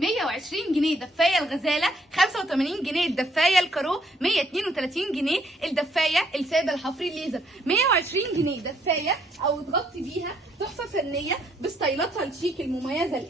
120 جنيه دفايه الغزاله، 85 جنيه الدفايه الكارو، 132 جنيه الدفايه الساده الحفري ليزر، 120 جنيه دفايه او تغطي بيها تحفه فنيه بستايلاتها الشيك المميزه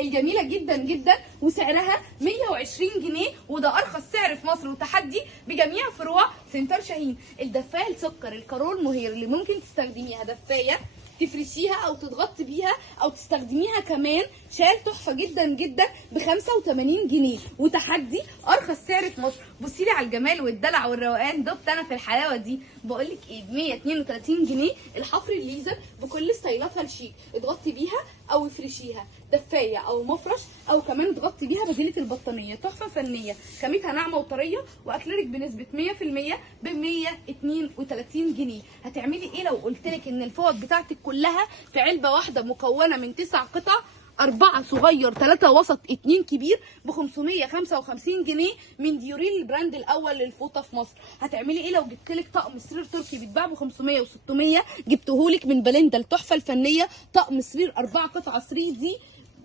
الجميله جدا جدا، وسعرها 120 جنيه، وده ارخص سعر في مصر وتحدي بجميع فروع سنتر شاهين. الدفايه السكر الكارو المهير اللي ممكن تستخدميها دفايه تفرشيها او تضغطي بيها او تستخدميها كمان شال تحفه جدا جدا ب 85 جنيه وتحدي ارخص سعر في مصر. بصي لي على الجمال والدلع والروقان، دبت انا في الحلاوه دي. بقول لك ايه، ب 132 جنيه الحفر الليزر بكل ستايلاتها الشيك، اضغطي بيها او افرشيها دفايه او مفرش، او كمان تغطي بيها بديله البطانيه. تحفه فنيه، خامتها ناعمه وطريه، واكليريك بنسبه 100% ب 132 جنيه. هتعملي ايه لو قلت لك ان الفوط بتاعتك كلها في علبه واحده مكونه من 9 قطع، 4 صغير 3 وسط 2 كبير، ب 555 جنيه من ديورين البراند الاول للفوطه في مصر؟ هتعملي ايه لو جبت لك طقم سرير تركي بيتباع ب 500 و600، جبتهولك من بلندا التحفه الفنيه طقم سرير 4 قطع 3 دي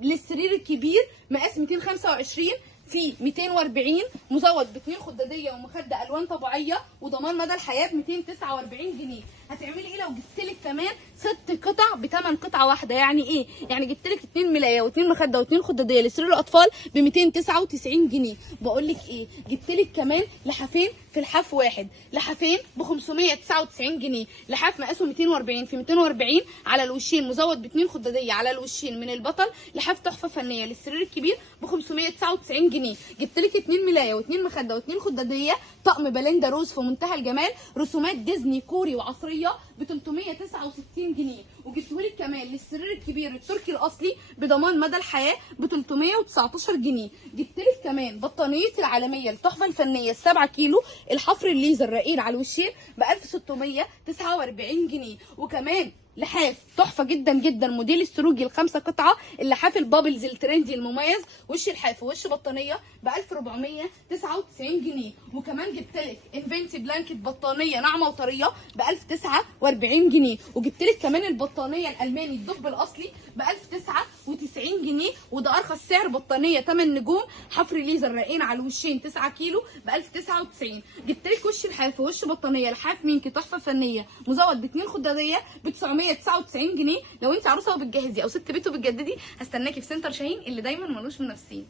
للسرير الكبير مقاس 225 في 240، مزود ب2 خداديه ومخده الوان طبيعيه وضمان مدى الحياه ب 249 جنيه. هتعملي ايه لو جبت لك كمان 6 قطع بثمن قطعه واحده؟ يعني ايه؟ يعني جبت لك 2 ملايه و2 مخده و2 خداديه لسرير الاطفال ب 299 جنيه. بقول لك ايه، جبت لك كمان لحافين في الحاف واحد، لحافين ب 599 جنيه، لحاف مقاسه 240 في 240 على الوشين، مزود ب2 خداديه على الوشين من البطل، لحاف تحفه فنيه للسرير الكبير ب 599 جنيه. جبت لك 2 ملايه و2 مخده و2 خداديه طقم بلندا روز في منتهى الجمال، رسومات ديزني كوري وعصريه ب 369 جنيه. وجبتهولك كمان للسرير الكبير التركي الاصلي بضمان مدى الحياه ب 319 جنيه. جبتلك كمان بطانيه العالميه التحفه الفنيه 7 كيلو الحفر الليزر رقيق على الوشين ب 1649 جنيه. وكمان لحاف تحفه جدا جدا موديل السروجي ال5 قطعه، اللحاف البابلز الترندي المميز، وش الحاف ووش بطانيه ب 1499 جنيه. وكمان جبتلك انفنتي بلانكت بطانيه ناعمه وطريه ب 1049 جنيه. وجبتلك كمان البطانيه الالماني الدب الاصلي ب 1099 جنيه، وده ارخص سعر بطانيه 8 نجوم حفر ليزر رقين على الوشين 9 كيلو ب 1099. جبتلك وش الحاف ووش بطانيه لحاف مينك تحفه فنيه مزود ب2 خداديه ب 999 جنيه. لو انت عروسه وبتجهزي او ست بيت وبتجددي، هستناكي في سنتر شاهين اللي دايما ملوش منافسين.